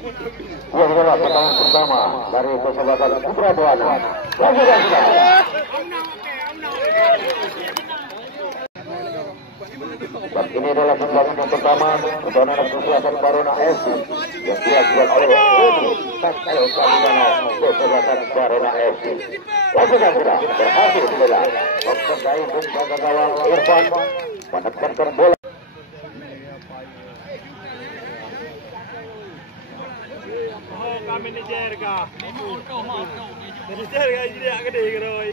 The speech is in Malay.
Ini adalah pertandingan pertama dari persahabatan Putra Buana. Lagi dan sudah. Dan ini adalah pertandingan pertama pertandingan persahabatan Barona FC yang dilakukan oleh Sakel Sabana persahabatan Barona FC. Lagi dan sudah berhasil sudah mempercayai umpan gawang Irfan menekankan bola. Manager kah? Manager kah jadi agak gede keroi.